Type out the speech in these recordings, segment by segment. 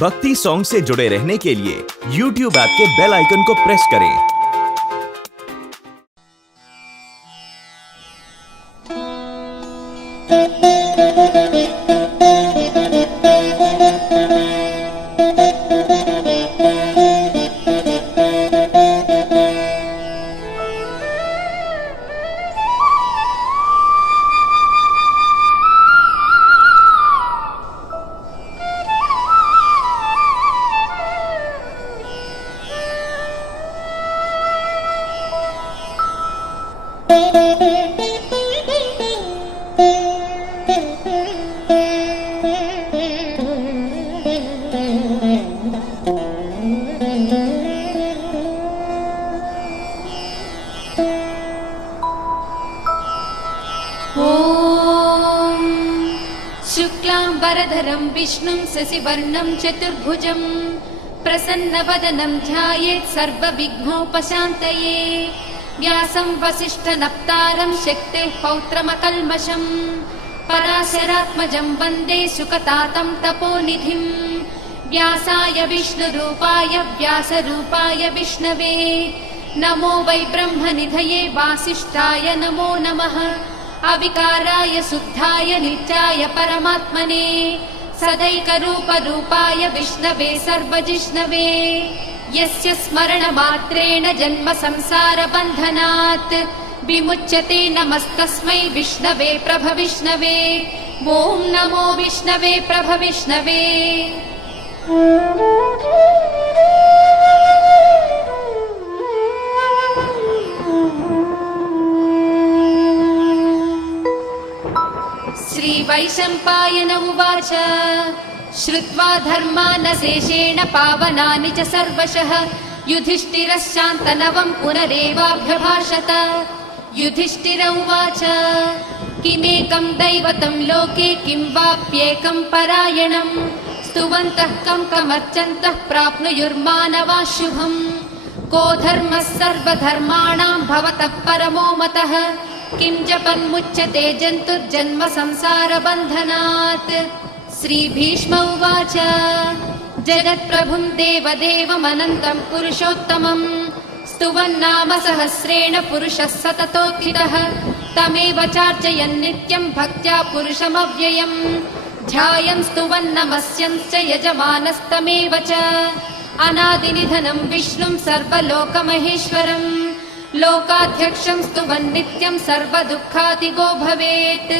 भक्ति सॉन्ग से जुड़े रहने के लिए YouTube ऐप के बेल आइकन को प्रेस करें। शुक्लांबरधरं विष्णुं शशिवर्णं चतुर्भुजं प्रसन्नवदनं ध्यायेत् सर्वविघ्नोपशान्तये। व्यासं वसिष्ठनप्तारं शक्तेः पौत्रमकल्मषं पराशरात्मजं वन्दे शुकतातं तपोनिधिं। व्यासाय विष्णुरूपाय व्यासरूपाय विष्णवे नमो वै ब्रह्मनिधये वासिष्ठाय नमो नमः। अविकाराय शुद्धाय नित्याय परमात्मने सदैकरूपरूपाय विष्णवे सर्वजिष्णवे। यस्य स्मरणमात्रेण जन्म संसारबन्धनात् विमुच्यते नमस्तस्मै विष्णवे प्रभविष्णवे। ॐ नमो विष्णवे प्रभविष्णवे। श्रीवैशम्पायन उवाच श्रुत्वा धर्मानशेषेण पावनानि च सर्वशः युधिष्ठिरश्शान्तनवं पुनरेवाभ्यभाषत। युधिष्ठिर उवाच किमेकं दैवतं लोके किं वाप्येकं परायणं स्तुवन्तः कं कमर्चन्तः प्राप्नुयुर्मानवाः शुभम्। को धर्मः सर्वधर्माणां भवतः परमो मतः किं जपन्मुच्यते जन्तुर्जन्म संसारबन्धनात्। श्रीभीष्म उवाच जगत्प्रभुं देवदेवमनन्तं पुरुषोत्तमं स्तुवन्नाम सहस्रेण पुरुषः सततोत्थितः तमेव चार्चयन् नित्यं भक्त्या पुरुषमव्ययम्। ध्यायन् स्तुवन्नमस्यंश्च यजमानस्तमेव च अनादिनिधनं विष्णुं सर्वलोकमहेश्वरम्। लोकाध्यक्षं स्तुवन् नित्यं सर्वदुःखातिगो भवेत्।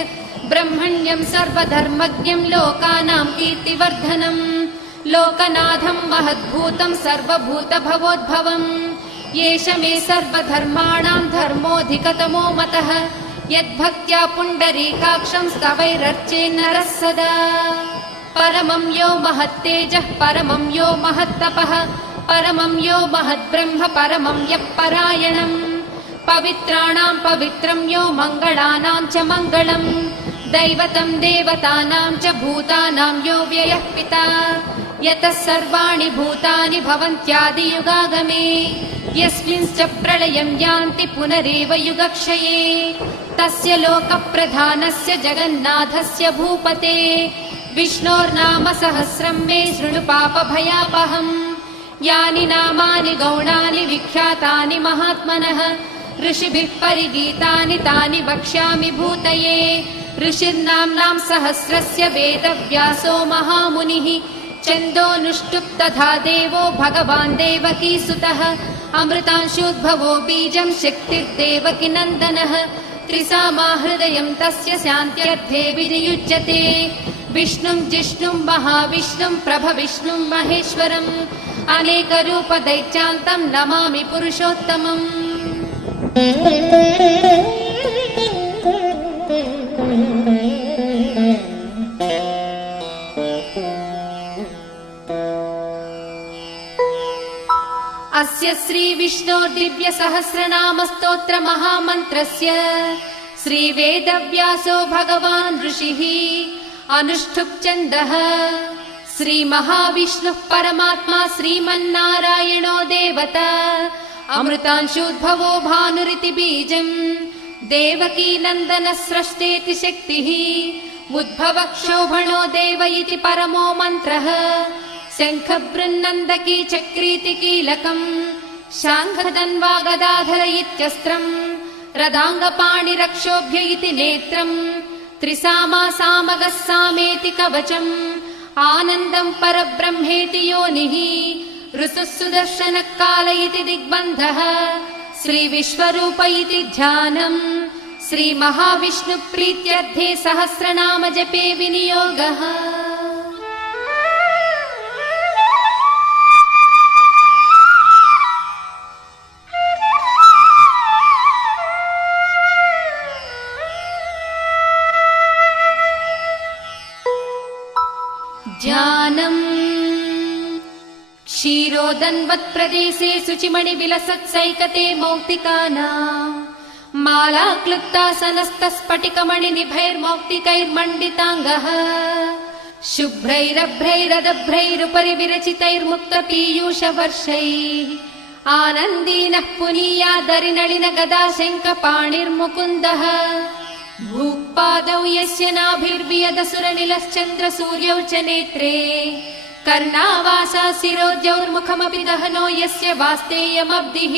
ब्रह्मण्यं सर्वधर्मज्ञं लोकानां कीर्तिवर्धनम् लोकनाथं महद्भूतं सर्वभूतभवोद्भवम्। एष मे सर्वधर्माणां धर्मोऽधिकतमो मतः यद्भक्त्या पुण्डरीकाक्षं स्तवैरर्चेन्नरः सदा। परमं यो महत्तेजः परमं यो महत्तपः परमं यो महद्ब्रह्म परमं यः परायणम्। पवित्राणां पवित्रं यो मङ्गलानां च मङ्गलम् दैवतं देवतानां च भूतानां यो व्ययः पिता। यतः सर्वाणि भूतानि भवन्त्यादियुगागमे यस्मिंश्च प्रलयं यान्ति पुनरेव युगक्षये। तस्य लोकप्रधानस्य जगन्नाथस्य भूपते विष्णोर्नाम सहस्रं मे शृणु पापभयापहम्। यानि नामानि गौणानि विख्यातानि महात्मनः ऋषिभिः परिगीतानि तानि वक्ष्यामि भूतये। ऋषिर्नाम्नां सहस्रस्य वेदव्यासो महामुनिः छन्दोऽनुष्टुप् तथा देवो भगवान् देवकीसुतः। अमृतांशोद्भवो बीजं शक्तिर्देवकी नन्दनः त्रिसामा हृदयं तस्य शान्त्यर्थे विनियुज्यते। विष्णुं जिष्णुं महाविष्णुं प्रभविष्णुं महेश्वरम् अनेकरूपदैत्यान्तं नमामि पुरुषोत्तमम्। अस्य श्रीविष्णोर्दिव्यसहस्रनामस्तोत्र महामन्त्रस्य श्रीवेदव्यासो भगवान् ऋषिः अनुष्ठुप् छन्दः। श्रीमहाविष्णुः परमात्मा श्रीमन्नारायणो देवता अमृतांशोद्भवो भानुरिति बीजम् देवकी नन्दन स्रष्टेति शक्तिः उद्भवक्षोभणो देव इति परमो मन्त्रः शङ्खबृन्नन्दकी चक्रीति कीलकम् शाङ्खधन्वा गदाधर इत्यस्त्रम् रदाङ्गपाणिरक्षोभ्य इति नेत्रम् त्रिसामा सामगः सामेति कवचम् आनन्दम् परब्रह्मेति योनिः ऋसुः सुदर्शनः काल इति दिग्बन्धः श्रीविश्वरूप इति ध्यानम् श्रीमहाविष्णुप्रीत्यर्थे सहस्रनाम जपे विनियोगः। ध्यानम् क्षीरोदन्वत्प्रदेशे शुचिमणिविलसत्सैकते मौक्तिकानाम् मालाक्लुप्तासनस्तस्फटिकमणिनिभैर्मौक्तिकैर्मण्डिताङ्गः शुभ्रैरभ्रैरदभ्रैरुपरि विरचितैर्मुक्तपीयूषवर्षैः आनन्दीनः पुनीयादरिनलिनगदाशङ्खपाणिर्मुकुन्दः भूपादौ यस्य नाभिर्वियदसुरनिलश्चन्द्रसूर्यौ च नेत्रे कर्णावासा शिरोद्यौर्मुखमपि दहनो यस्य वास्तेयमब्धिः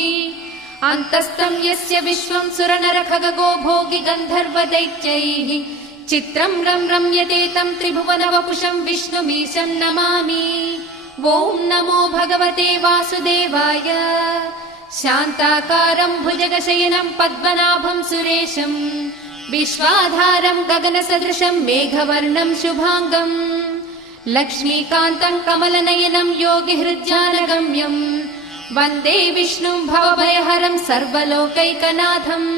अन्तस्थं यस्य विश्वं सुरनरखगो भोगि गन्धर्वदैत्यैः चित्रं रम्यते तं त्रिभुवनवपुषं विष्णुमीशं नमामि। ॐ नमो भगवते वासुदेवाय। शान्ताकारं भुजगशयनं पद्मनाभं सुरेशं विश्वाधारं गगनसदृशं मेघवर्णं शुभाङ्गं लक्ष्मीकान्तं कमलनयनं योगिहृद्यानगम्यम् वन्दे विष्णुं भवभयहरं सर्वलोकैकनाथम्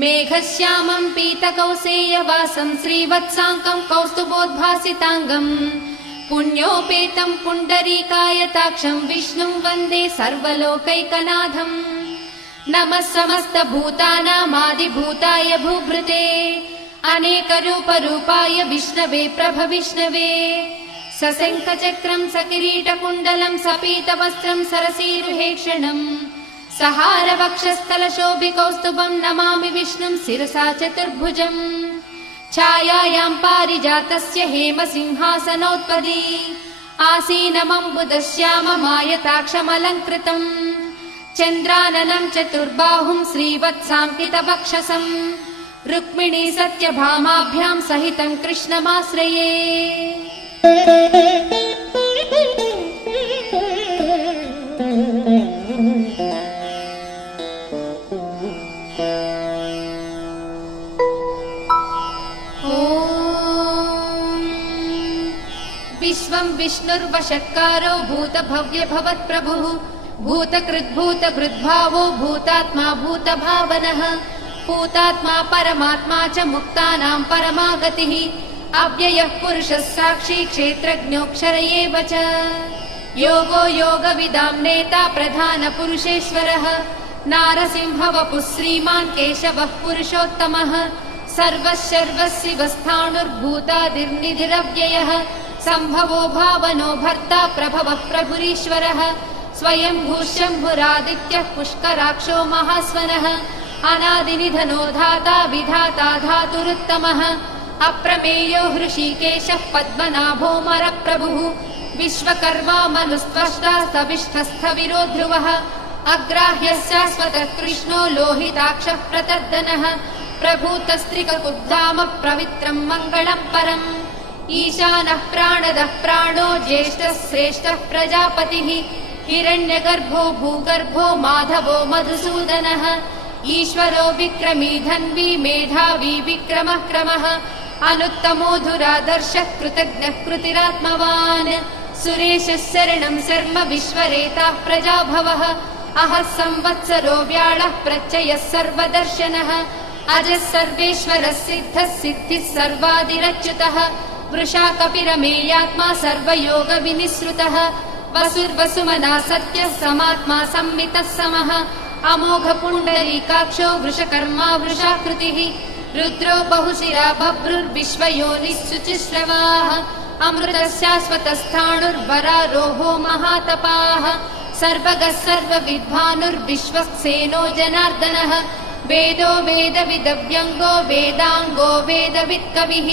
मेघश्यामं पीतकौसेयवासं श्रीवत्साङ्कं कौस्तुभोद्भासिताङ्गम् पुण्योपेतं पुण्डरीकायताक्षं विष्णुं वन्दे सर्वलोकैकनाथम्। नमः समस्तभूतानामादिभूताय भूभृते अनेकरूपरूपाय विष्णवे प्रभविष्णवे सशङ्खचक्रं सकिरीटकुण्डलं सपीतवस्त्रं सरसीरुहेक्षणम् सहारवक्षस्थलशोभिकौस्तुभं नमामि विष्णुं शिरसा चतुर्भुजम् छायायां पारिजातस्य हेमसिंहासनोत्पदी आसीनमम्बुदश्याममायताक्षमलङ्कृतम् चन्द्राननं चतुर्बाहुं श्रीवत्साङ्कितवक्षसम् रुक्मिणी सत्यभामाभ्यां सहितं कृष्णमाश्रये। विश्वं विष्णुर्वषट्कारो भूतभव्यभवत्प्रभुः भूतकृद्भूतभृद्भावो भूतात्मा भूतभावनः भूतात्मा परमात्मा च मुक्तानां परमागतिः अव्ययः पुरुषः साक्षी क्षेत्रज्ञोऽक्षर एव च योगो योगविदां नेता प्रधानपुरुषेश्वरः नारसिंहवपुः श्रीमान् केशवः पुरुषोत्तमः सर्वशर्वशिवस्थाणुर्भूतादिर्निधिरव्ययः सम्भवो भावनो भर्ता प्रभवः प्रभुरीश्वरः स्वयंभूः शम्भुरादित्यः पुष्कराक्षो महास्वनः अनादिनिधनो धाता विधाता धातुरुत्तमः अप्रमेयो हृषीकेशः पद्मनाभोऽमरप्रभुः विश्वकर्मा मनुस्त्वष्टा स्तविष्ठस्थविरो ध्रुवः अग्राह्यः शाश्वतः कृष्णो लोहिताक्षः प्रतर्दनः प्रभूतस्त्रिककुब्धाम पवित्रं मङ्गलं परम् ईशानः प्राणदः प्राणो ज्येष्ठः श्रेष्ठः प्रजापतिः हिरण्यगर्भो भूगर्भो माधवो मधुसूदनः ईश्वरो विक्रमी धन्वी मेधावी विक्रमः क्रमः अनुत्तमो धुरादर्शः कृतज्ञः कृतिरात्मवान् सुरेशः शरणं शर्म विश्वरेताः प्रजाभवः अहः संवत्सरो व्याळः प्रत्ययः सर्वदर्शनः अजः सर्वेश्वरः सिद्धः सिद्धिः सर्वादिरच्युतः वृषा कपिरमेयात्मा सर्वयोगविनिसृतः वसुर्वसुमना सत्यः समात्मा संमितः समः अमोघ पुण्डरीकाक्षो वृषकर्मा वृषाकृतिः रुद्रो बहुशिरा बभ्रुर्विश्वयोनिः शुचिश्रवाः अमृतः शाश्वतस्थाणुर्वरारोहो महातपाः सर्वगः सर्वविद्वानुर्विश्वक्सेनो जनार्दनः वेदो वेदविदव्यङ्गो वेदाङ्गो वेदवित्कविः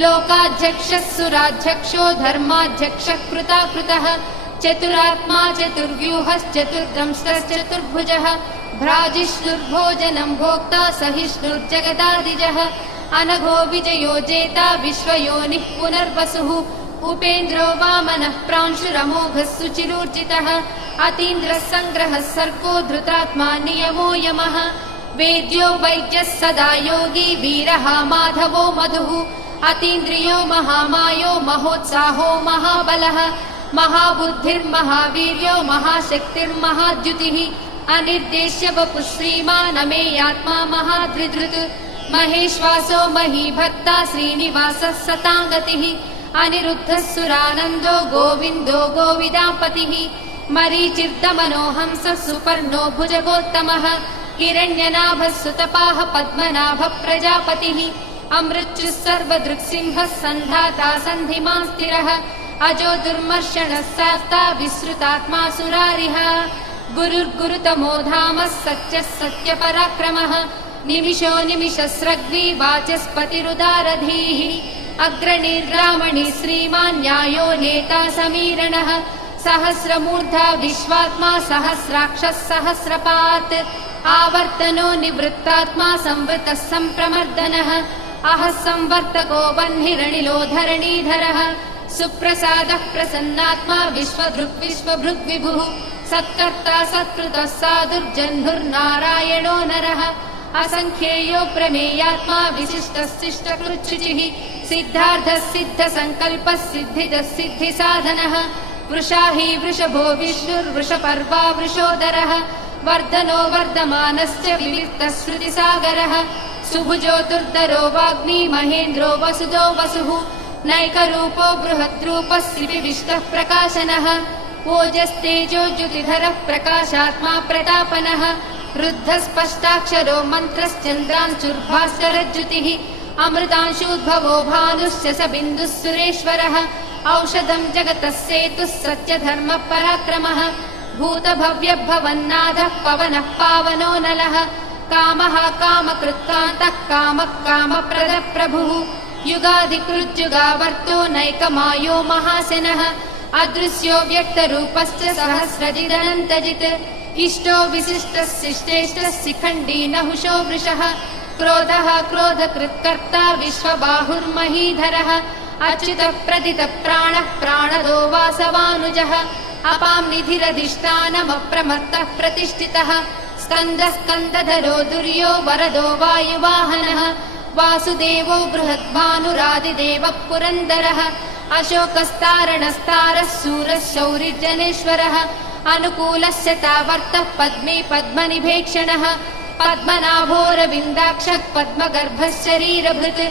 लोकाध्यक्षः सुराध्यक्षो धर्माध्यक्षः कृताकृतः चतुरात्मा चतुर्व्यूहश्चतुर्दंष्टश्चतुर्भुजः भ्राजिष्णुर्भोजनं भोक्ता सहिष्णुर्जगदादिजः अनघो विजयो जेता विश्वयोनिः पुनर्वसुः उपेन्द्रो वामनः प्रांशुरमोघः सुचिरूर्जितः अतीन्द्रः सङ्ग्रहः सर्गो धृतात्मा नियमो यमः वेद्यो वैद्यः सदा योगी वीरः माधवो मधुः अतीन्द्रियो महामायो महोत्साहो महाबलः महाबुद्धिर्महावीर्यो महाशक्तिर्महाद्युतिः अनिर्देश्य वपुः श्रीमान् अमेयात्मा महाधृधृत् महेश्वासो महीभक्ता श्रीनिवासः सताङ्गतिः अनिरुद्धः सुरानन्दो गोविन्दो गोविदापतिः मरीचिर्दमनो हंसः सुपर्णो भुजगोत्तमः हिरण्यनाभः सुतपाः पद्मनाभः प्रजापतिः अमृत्युः सर्वदृक्सिंहः सन्धाता सन्धिमान् स्थिरः अजो दुर्मर्षणः शास्ता विसृतात्मा सुरारिः गुरुर्गुरुतमो धामः सत्यः सत्यपराक्रमः निमिषो निमिषस्रग्वी वाचस्पतिरुदारधीः अग्रणीर्रामणी श्रीमान् न्यायो नेता समीरणः सहस्रमूर्धा विश्वात्मा सहस्राक्षः सहस्रपात् आवर्तनो निवृत्तात्मा संवृतः सम्प्रमर्दनः अहः संवर्तको वह्निरनिलो धरणीधरः सुप्रसादः प्रसन्नात्मा विश्वभृग्विभुः सत्कर्ता सत्कृतः साधुर्जह्नुर्नारायणो नरः असंख्येयो प्रमेयात्मा विशिष्टः शिष्टकृच्छुचिः सिद्धार्थः सिद्धसङ्कल्पः सिद्धिदः सिद्धिसाधनः वृषाही वृषभो विष्णुर्वृषपर्वा वृषोदरः वर्धनो वर्धमानश्च विविक्तः श्रुतिसागरः सुभुजो दुर्धरो वाग्मी महेन्द्रो वसुदो वसुः नैकरूपो बृहद्रूपः शिविविष्टः प्रकाशनः ओजस्तेजो ज्युतिधरः प्रकाशात्मा प्रतापनः रुद्धस्पष्टाक्षरो मन्त्रश्चन्द्रांशुर्भास्करज्युतिः अमृतांशूद्भवो भानुश्च स बिन्दुः सुरेश्वरः औषधं जगतः सेतुः सत्यधर्मपराक्रमः भूतभव्यभवन्नाथः पवनः पावनो नलः कामः कामकृत्कान्तः कामः कामप्रदः प्रभुः युगाधिकृत्युगावर्तो नैकमायो महासेनः अदृश्यो व्यक्तरूपश्च सहस्रजिदनन्तजित् इष्टो विशिष्टः शिष्टेष्टः शिखण्डी नहुषो वृषः क्रोधः क्रोधकृत्कर्ता विश्वबाहुर्महीधरः अच्युतः प्रदितः प्राणः प्राणदो वासवानुजः अपां निधिरधिष्ठानमप्रमत्तः प्रतिष्ठितः स्कन्दः स्कन्दधरो दुर्यो वरदो वायुवाहनः वासुदेवो बृहद्भानुरादिदेवः पुरन्दरः अशोकस्तारणस्तारः शूरः शौरिर्जनेश्वरः अनुकूलस्य तावर्तः पद्मे पद्मनिभेक्षणः पद्मनाभोरविन्दाक्षः पद्मगर्भः शरीरभृत्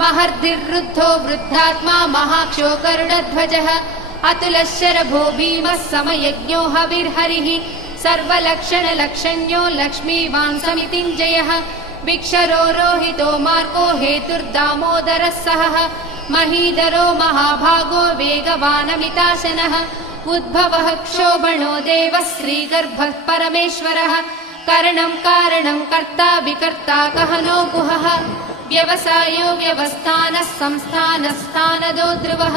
महर्धिर्रुद्धो वृद्धात्मा महाक्षो गरुडध्वजः अतुलः शरभो भीमः समयज्ञो हविर्हरिः सर्वलक्षणलक्षण्यो लक्ष्मीवान् समितिञ्जयः विक्षरो रोहितो मार्गो हेतुर्दामोदरः सहः महीधरो महाभागो वेगवानमिताशनः उद्भवः क्षोभणो देवः श्रीगर्भः परमेश्वरः करणं कारणं कर्ता विकर्ता गहनो गुहः व्यवसायो व्यवस्थानः संस्थानस्थानदो ध्रुवः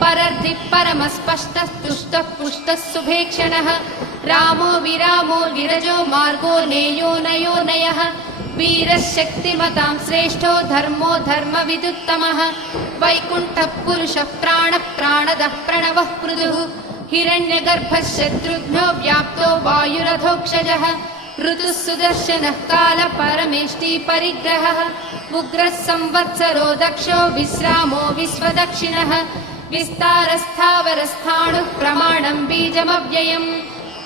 परर्धिः परमस्पष्टः तुष्टः पुष्टः सुभेक्षणः रामो विरामो विरजो मार्गो नेयो नयो नयः वीरः शक्तिमतां श्रेष्ठो धर्मो धर्मविदुत्तमः वैकुण्ठः पुरुषः प्राणः प्राणदः प्रणवः पृथुः हिरण्यगर्भः शत्रुघ्नो व्याप्तो वायुरथोक्षजः ऋतुः सुदर्शनः कालः परमेष्टि परिग्रहः उग्रः संवत्सरो दक्षो विश्रामो विश्वदक्षिणः विस्तारस्थावरस्थाणुः प्रमाणं बीजमव्ययम्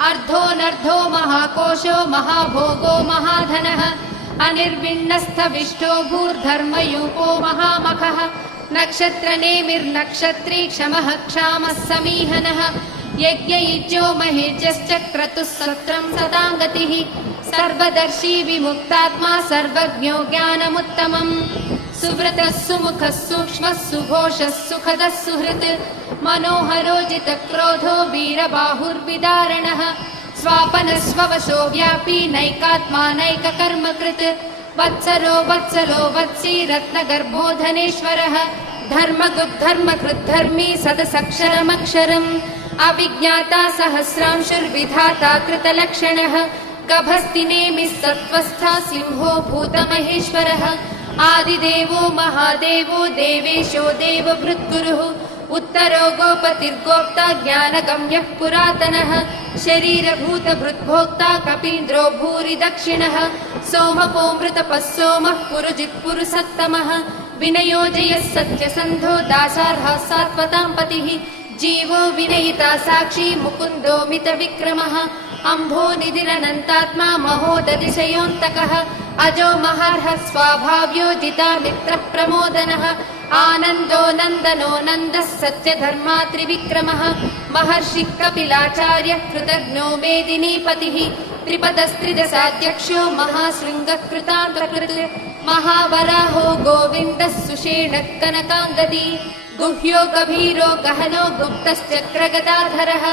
अर्धोऽनर्धो महाकोशो महाभोगो महाधनः अनिर्विण्णस्थविष्टो भूर्धर्मयूपो महामखः नक्षत्रनेमिर्नक्षत्री क्षमः क्षामः समीहनः यज्ञयुज्यो महेज्यश्च क्रतुः सत्रं सदाङ्गतिः सर्वदर्शी विमुक्तात्मा सर्वज्ञो ज्ञानमुत्तमम् सुव्रतः सुमुखः सूक्ष्मः सुघोषः सुखदः सुहृत् मनोहरोजितक्रोधो वीरबाहुर्विदारणः स्वापनस्ववशो व्यापी नैकात्मा नैककर्मकृत् वत्सरो वत्सलो वत्सी रत्नगर्भो धनेश्वरः धर्मकृद्धर्मी सदसक्षरमक्षरम् अविज्ञाता सहस्रांशुर्विधाता कृतलक्षणः गभस्ति नेमिः सत्त्वस्था सिंहो भूतमहेश्वरः आदिदेवो महादेवो देवेशो देवभृद्गुरुः उत्तरो गोपतिर्गोप्ता ज्ञानगम्यः पुरातनः शरीरभूतभृद्भोक्ता कपीन्द्रो भूरि दक्षिणः सोमपोऽमृतपः सोमः पुरुजित्पुरुसत्तमः विनयोजयः सत्यसन्धो दासार्हः सात्वतां पतिः जीवो विनयिता साक्षी मुकुन्दो मितविक्रमः अम्भो निधिरनन्तात्मा महोदतिशयोऽन्तकः अजो महार्हः स्वाभाव्यो जिता मित्रप्रमोदनः आनन्दो नन्दनो नन्दः सत्यधर्मा त्रिविक्रमः महर्षिः कपिलाचार्यः कृतज्ञो मेदिनीपतिः त्रिपदस्त्रिदशाध्यक्षो महाशृङ्गः कृतान्तकृत् महावराहो गोविन्दः सुषेणः कनकाङ्गदी गुह्यो गभीरो गहनो गुप्तश्चक्रगदाधरः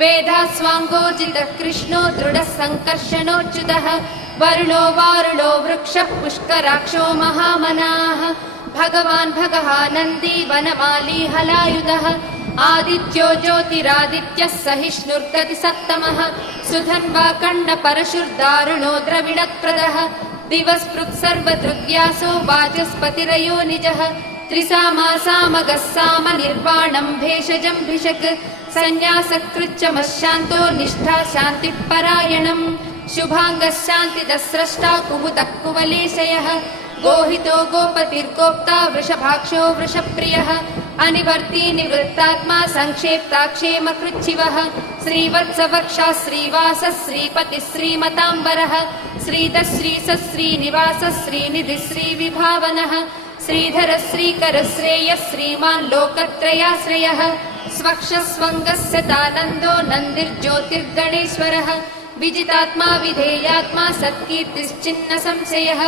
वेदास्वाङ्गोजितः कृष्णो दृढः सङ्कर्षणोच्युतः वरुणो वारुणो वृक्षः पुष्कराक्षो महामनाः भगवान् भगवानन्दी वनमाली हलायुधः आदित्यो ज्योतिरादित्यः सहिष्णुर्गतिसत्तमः सुधन्वा कण्डपरशुर्दारुणो द्रविणप्रदः दिवस्पृक् सर्वदृग्व्यासो वाचस्पतिरयो निजः त्रिसामासामगः साम निर्वाणं भेषजं भिषक् संन्यासकृच्चमशान्तो निष्ठा शान्तिः परायणम् शुभाङ्गः शान्तिदः स्रष्टा कुमुदः कुवलेशयः गोहितो गोपतिर्गोप्ता वृषभाक्षो वृषप्रियः अनिवर्ती निवृत्तात्मा संक्षेप्ताक्षेमकृच्छिवः श्रीवत्सवक्षा श्रीवासः श्रीपतिः श्रीमताम्बरः श्रीधः श्रीसः श्रीनिवासः श्रीनिधिः श्रीविभावनः श्रीधरः श्रीकरः श्रेयः श्रीमान् लोकत्रयाश्रयः स्वक्षस्वङ्गस्य तानन्दो नन्दिर्ज्योतिर्गणेश्वरः विजितात्मा विधेयात्मा सत्कीर्तिश्चिन्न संशयः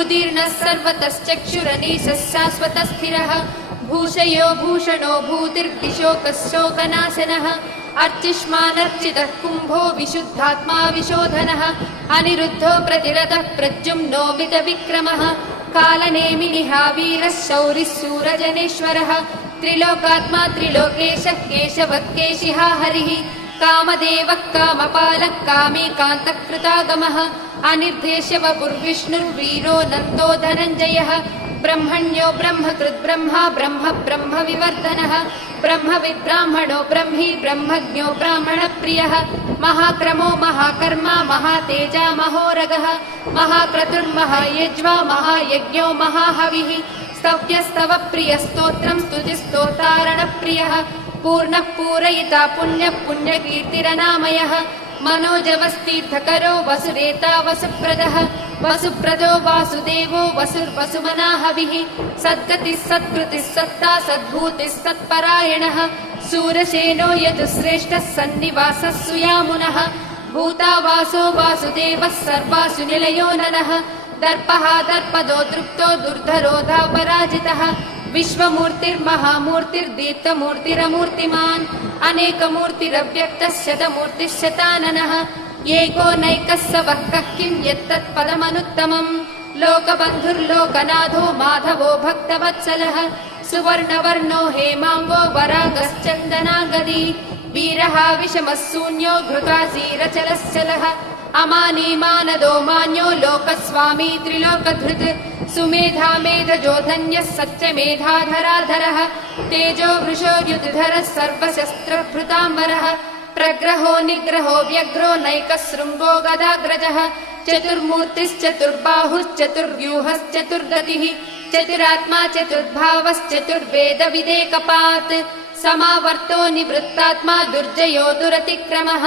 उदीर्णः सर्वतश्चक्षुरनीशः शाश्वतस्थिरः भूषयो भूषणो भूतिर्दिशोकः शोकनाशनः अर्चिष्मानर्चितः कुम्भो विशुद्धात्मा विशोधनः अनिरुद्धो प्रतिरतः प्रद्युम्नो मितविक्रमः कालनेमिनिहावीरः शौरिः शूरजनेश्वरः त्रिलोकात्मा त्रिलोकेशः केशवः केशिहा हरिः कामदेवः कामपालः कामीकान्तः कृतागमः अनिर्देश्य वपुर्विष्णुर्वीरो नन्दो धनञ्जयः ब्रह्मण्यो ब्रह्मकृद्ब्रह्मा ब्रह्म ब्रह्मविवर्धनः ब्रह्मविद्ब्राह्मणो ब्रह्मी ब्रह्मज्ञो ब्राह्मणप्रियः महाक्रमो महाकर्मा महातेजा महोरगः महाक्रतुर्महायज्वा महायज्ञो महाहविः स्तव्यस्तवप्रियस्तोत्रं स्तुतिस्तोतारणप्रियः पूर्णः पूरयिता पुण्यः पुण्यकीर्तिरनामयः मनोजवस्तीर्थकरो वसुरेता वसुप्रदः वसुप्रदो वासुदेवो वसुर्वसुमनाहविः सद्गतिः सत्कृतिः सत्ता सद्भूतिः सत्परायणः शूरसेनो यदुश्रेष्ठः सन्निवासः सुयामुनः भूतावासो वासुदेवः सर्वासु निलयो ननः दर्पः दर्पदो दृप्तो दुर्धरोधापराजितः विश्वमूर्तिर्महामूर्तिर्दीप्तमूर्तिरमूर्तिमान् अनेकमूर्तिरव्यक्तः शतमूर्तिः शताननः एको नैकः स वः कः किं यत्तत्पदमनुत्तमम् लोकबन्धुर्लोकनाथो माधवो भक्तवत्सलः सुवर्णवर्णो हेमाङ्गो वरागश्चन्दनागदी वीरः विषमः शून्यो घृतासीरचलश्चलः अमानीमानदो मान्यो लोकस्वामी त्रिलोकधृत् सुमेधा मेधजो धन्यः सत्यमेधाधराधरः तेजो वृषो युतिधरः सर्वशस्त्रभृताम्बरः प्रग्रहो निग्रहो व्यग्रो नैकशृङ्गो गदाग्रजः चतुर्मूर्तिश्चतुर्बाहुश्चतुर्व्यूहश्चतुर्गतिः चतुरात्मा चतुर्भावश्चतुर्वेदविदेकपात् समावर्तो निवृत्तात्मा दुर्जयो दुरतिक्रमः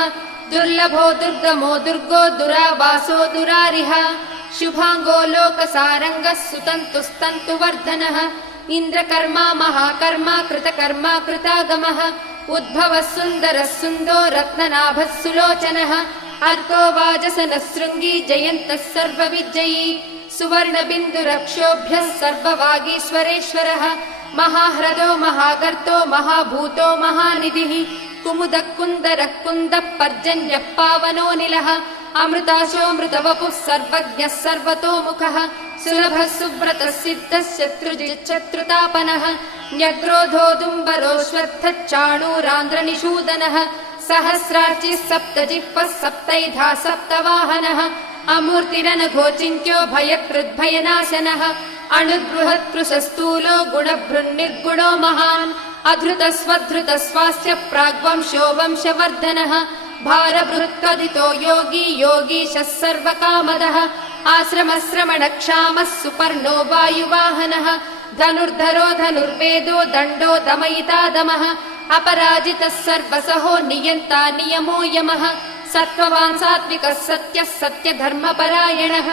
दुर्लभो दुर्गमो दुर्गो दुरावासो दुरारिः शुभाङ्गो लोकसारङ्गः सुतन्तुस्तन्तुवर्धनः इन्द्रकर्मा महाकर्मा कृतकर्मा कृतागमः उद्भवः सुन्दरः सुन्दो रत्ननाभः सुलोचनः अर्को वाजसनः शृङ्गी जयन्तः सर्वविजयी सुवर्णबिन्दुरक्षोभ्यः सर्ववागीश्वरेश्वरः महाह्रदो महागर्तो महाभूतो महानिधिः कुमुदः कुन्दरः कुन्दः पर्जन्यः पावनोऽनिलः अमृताशोऽमृतवपुः सर्वज्ञः सर्वतोमुखः सुलभः सुव्रतः सिद्धः शत्रुजिच्छत्रुतापनः न्यग्रोधोदुम्बरोऽश्वत्थश्चाणूरान्ध्रनिषूदनः सहस्रार्चिः सप्तजिह्वः सप्तैधा सप्तवाहनः अमूर्तिरनघोचिन्त्यो भयकृद्भयनाशनः अणुर्बृहत्कृशस्थूलो गुणभृन्निर्गुणो महान् अधृतस्वधृतस्वास्य प्राग्वंशो वंशवर्धनः भारभृत्कथितो योगी योगीशः सर्वकामदः आश्रमश्रमणक्षामः सुपर्णो वायुवाहनः धनुर्धरो धनुर्वेदो दण्डो दमयिता दमः अपराजितः सर्वसहो नियन्ता नियमो यमः सत्त्ववान् सात्विकः सत्यः सत्यधर्मपरायणः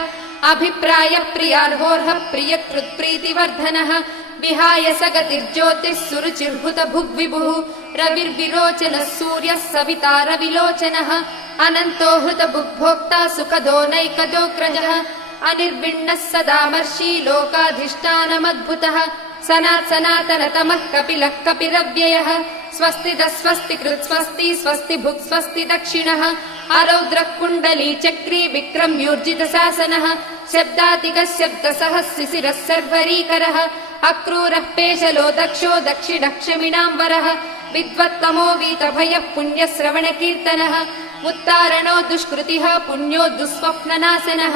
अभिप्रायः प्रियार्होर्हः प्रियकृत्प्रीतिवर्धनः विहाय सगतिर्ज्योतिः सुरुचिर्भुत भुग्विभुः रविर्विरोचनः सूर्यः सविता रविलोचनः अनन्तो हृतबुग्भोक्ता सुखदो नैकदोग्रजः अनिर्विण्णः सदामर्षि लोकाधिष्ठानमद्भुतः सनातनतमः कपिलः कपिरव्ययः स्वस्तिदः स्वस्तिकृत् स्वस्ति स्वस्ति भुक् स्वस्ति दक्षिणः अरौद्रः कुण्डली चक्री विक्रम्यूर्जितशासनः शब्दातिकः शब्दसः शिशिरः सर्वरीकरः अक्रूरः पेशलो दक्षो दक्षिणः क्षमिणाम्बरः विद्वत्तमो वीतभयः पुण्यश्रवणकीर्तनः उत्तारणो दुष्कृतिः पुण्यो दुःस्वप्ननाशनः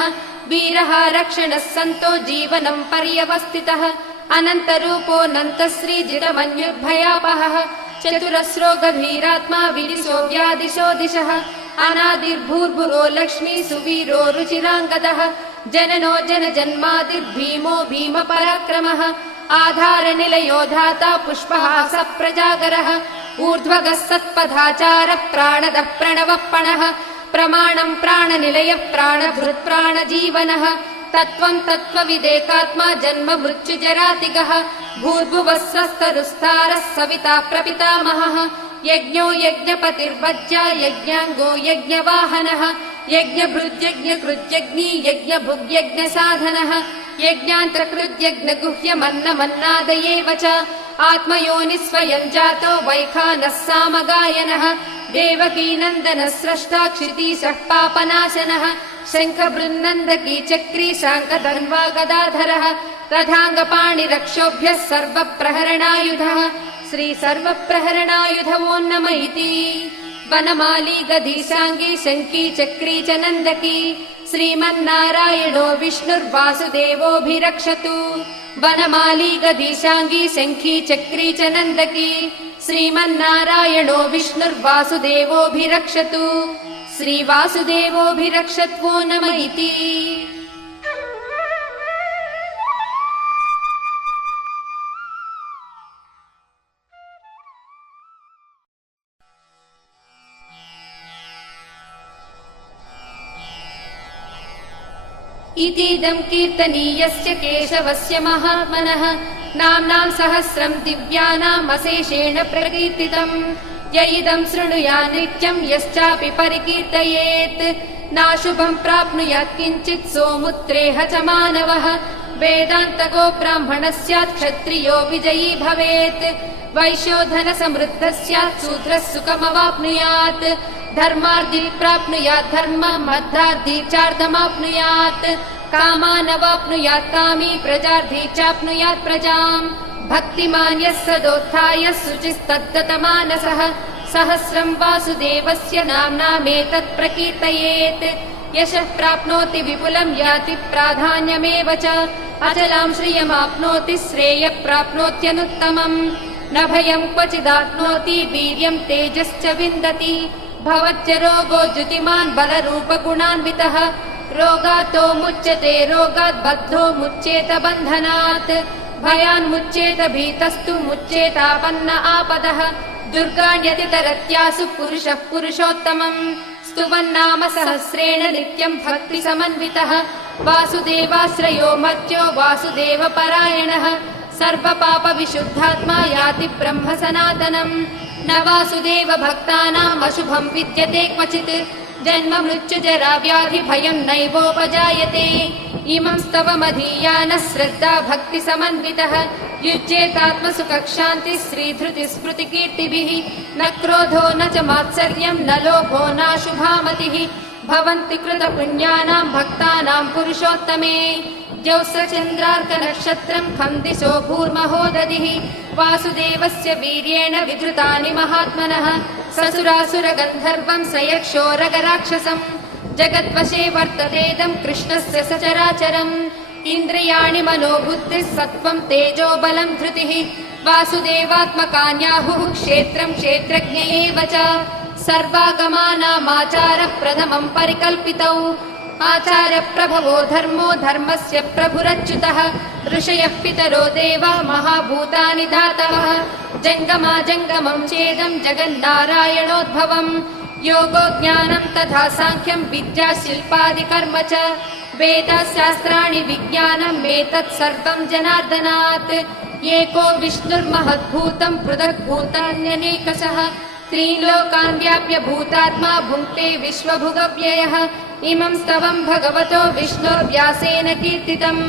वीरः रक्षणः सन्तो जीवनं पर्यवस्थितः अनन्तरूपोऽनन्तश्रीजितमन्युर्भयापहः चतुरस्रो गभीरात्मा विदिशो व्यादिशो दिशः अनादिर्भूर्भुरो लक्ष्मी सुवीरो रुचिराङ्गदः जननो जनजन्मादिर्भीमो भीमपराक्रमः आधारनिलयो धाता पुष्पहास प्रजागरः ऊर्ध्वगः सत्पथाचारः प्राणदः प्रणवः प्रमाणं प्राणनिलयः प्राणभृत् प्राणजीवनः तत्त्वं तत्त्वविदेकात्मा जन्म मृत्युजरातिगः भूर्भुवः स्वस्तरुस्तारः सविता प्रपितामहः यज्ञो यज्ञपतिर्वज्या यज्ञाङ्गो यज्ञवाहनः यज्ञभृद्यज्ञकृत्यग्नि यज्ञभुग्यज्ञसाधनः यज्ञान्तकृद्यज्ञगुह्यमन्नमन्नादयेव च आत्मयोनिस्वयं जातो वैखानः सामगायनः देवकीनन्दनः स्रष्टा क्षितीशः पापनाशनः शङ्खबृन्नन्दकी चक्री शाङ्खधन्वा गदाधरः रथाङ्गपाणिरक्षोभ्यः सर्वप्रहरणायुधः श्री सर्वप्रहरणायुधवो नम इति वनमाली गदीशाङ्गी शङ्की चक्री च नन्दकी श्रीमन्नारायणो विष्णुर्वासुदेवोऽभिरक्षतु वनमाली गदीशाङ्गी शङ्खी चक्री च नन्दकी श्रीमन्नारायणो विष्णुर्वासुदेवोऽभिरक्षतु श्रीवासुदेवोऽभिरक्षत्वो नम इति इतीदं कीर्तनीयस्य केशवस्य महात्मनः नाम्नां सहस्रं दिव्यानाम् अशेषेण प्रकीर्तितम् य इदं शृणुयात् नित्यं यश्चापि परिकीर्तयेत् नाशुभं प्राप्नुयात् किञ्चित् सोमुत्रेह च मानवः वेदान्तको ब्राह्मणः स्यात् क्षत्रियो विजयी भवेत् वैश्यो धनसमृद्धः स्यात् शूद्रः सुखमवाप्नुयात् धर्मार्थी प्राप्नुयात् धर्मम् अर्थार्थी चार्थमाप्नुयात् कामानवाप्नुयात् कामी प्रजार्थी चाप्नुयात् प्रजाम् भक्तिमान् यः सदोत्थाय शुचिस्तद्गतमानसः सहस्रं वासुदेवस्य नाम्नामेतत् प्रकीर्तयेत् यशः प्राप्नोति विपुलं याति प्राधान्यमेव च अचलां श्रियमाप्नोति श्रेयः प्राप्नोत्यनुत्तमम् न भयं क्वचिदाप्नोति वीर्यं तेजश्च विन्दति भवच्च रोगो द्युतिमान् बलरूपगुणान्वितः रोगातो मुच्यते रोगात् बद्धो मुच्येत बन्धनात् भयान्मुच्येत भीतस्तु मुच्येतापन्न आपदः दुर्गाण्यतितरत्यासु पुरुषः पुरुषोत्तमम् स्तुवन्नाम सहस्रेण नित्यं भक्तिसमन्वितः वासुदेवाश्रयो मर्त्यो वासुदेवपरायणः सर्वपापविशुद्धात्मा याति ब्रह्म सनातनम् न वासुदेव भक्तानाम् अशुभं विद्यते क्वचित् जन्म मृत्युजरा व्याधि भयं नैवोपजायते इमं स्तवमधीयानः श्रद्धा भक्तिसमन्वितः युज्येतात्मसुखशान्तिः श्रीधृतिस्मृतिकीर्तिभिः न क्रोधो न च मात्सर्यं न लोभो नाशुभामतिः भवन्ति कृतपुण्यानां भक्तानां पुरुषोत्तमे द्यौसचन्द्रार्कनक्षत्रं खं दिशो भूर्महो दधिः वासुदेवस्य वीर्येण विधृतानि महात्मनः ससुरासुरगन्धर्वं स यक्षोरगराक्षसम् जगद्वशे वर्ततेदं कृष्णस्य सचराचरम् इन्द्रियाणि मनोबुद्धिः सत्त्वं तेजो बलं धृतिः वासुदेवात्मकान्याहुः क्षेत्रं क्षेत्रज्ञ एव च सर्वागमानामाचारः प्रथमं परिकल्पितौ आचार्यप्रभवो धर्मो धर्मस्य प्रभुरच्युतः ऋषयः पितरो देवा महाभूतानि धातवः जङ्गमाजङ्गमं चेदं जगन्नारायणोद्भवम् योगो ज्ञानं तथा साङ्ख्यं विद्या शिल्पादिकर्म च वेदशास्त्राणि विज्ञानम् एतत् सर्वं जनार्दनात् एको विष्णुर्महद्भूतं पृथग्भूतान्यनेकशः त्रीलोकान् व्याप्य भूतात्मा भुङ्क्ते विश्वभुगव्ययः इमं स्तवं भगवतो विष्णोर्व्यासेन कीर्तितम्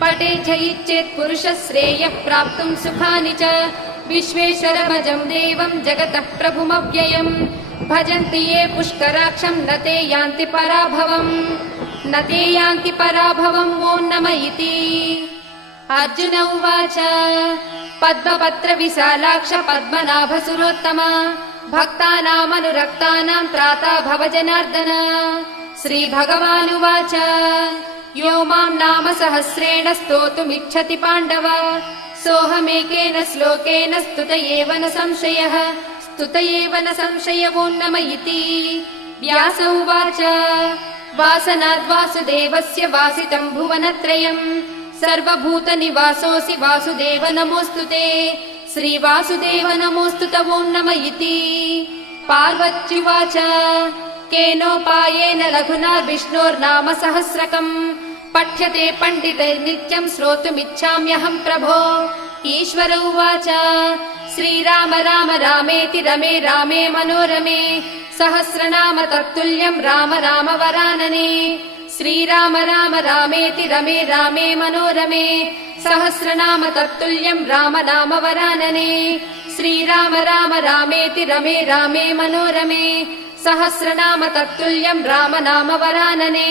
पठे च इच्छेत् पुरुषः श्रेयः प्राप्तुं सुखानि च विश्वेश्वरमजं देवं जगतः प्रभुमव्ययम् भजन्ति ये पुष्कराक्षं न ते यान्ति पराभवम् न ते यान्ति पराभवम् ॐ नम इति अर्जुन उवाच पद्मपत्रविशालाक्ष पद्मनाभसुरोत्तमा भक्तानामनुरक्तानां त्राता भव जनार्दन श्रीभगवानुवाच यो मां नाम सहस्रेण स्तोतुमिच्छति पाण्डव सोऽहमेकेन श्लोकेन स्तुत एव न संशयः स्तुत एव न संशयो नम इति व्यास उवाच वासनाद्वासुदेवस्य वासितं भुवनत्रयम् सर्वभूतनिवासोऽसि वासुदेव नमोऽस्तु ते श्रीवासुदेव नमोऽस्तु ते ॐ नम इति पार्वत्युवाच केनोपायेन लघुना विष्णोर्नाम सहस्रकम् पठ्यते पण्डितैर्नित्यं श्रोतुमिच्छाम्यहं प्रभो ईश्वर उवाच श्रीराम राम रामेति रमे रामे मनोरमे सहस्रनाम तत्तुल्यं राम राम वरानने श्रीराम राम रामेति रमे रामे मनोरमे सहस्रनाम तत्तुल्यं राम नाम वरानने श्रीराम राम रामेति रमे रामे मनोरमे सहस्रनाम तत्तुल्यं राम नाम वरानने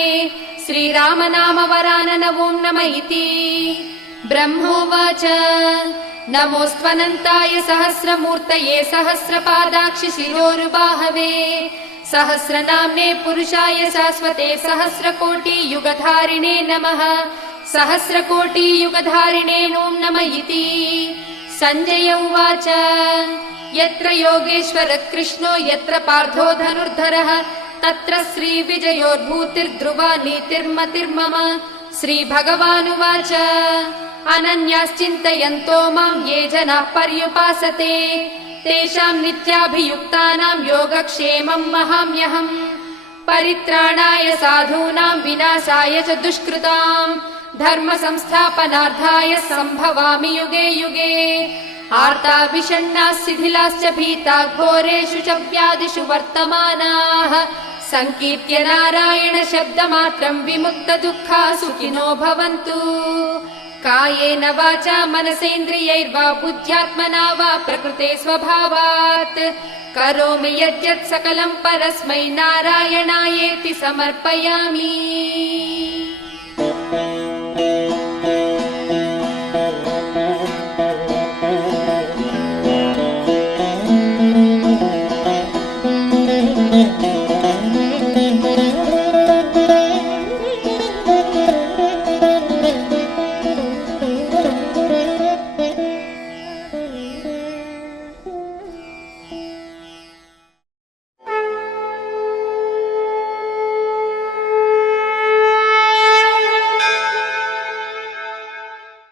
श्रीराम नाम वरानन ॐ नम इति ब्रह्मोवाच नमोऽस्त्वनन्ताय सहस्रमूर्तये सहस्रपादाक्षि शिरोरुबाहवे सहस्रनाम्ने पुरुषाय शाश्वते सहस्रकोटियुगधारिणे नमः सहस्रकोटियुगधारिणे ॐ नम इति सञ्जय उवाच यत्र योगेश्वरः कृष्णो यत्र पार्थो धनुर्धरः तत्र श्रीविजयोर्भूतिर्ध्रुवा नीतिर्मतिर्मम श्रीभगवानुवाच अनन्याश्चिन्तयन्तो मां ये जनाः पर्युपासते तेषां नित्याभियुक्तानां योगक्षेमं वहाम्यहम् परित्राणाय साधूनां विनाशाय च दुष्कृताम् धर्म संस्थापनार्थाय सम्भवामि युगे युगे आर्ता विषण्णाः शिथिलाश्च भीता घोरेषु च व्याधिषु वर्तमानाः संकीर्त्य नारायण शब्दमात्रं विमुक्त दुःखा सुखिनो भवन्तु कायेन वाचा मनसेन्द्रियैर्वा बुद्ध्यात्मना वा प्रकृते स्वभावात् करोमि यद्यत् सकलं परस्मै नारायणायेति समर्पयामि।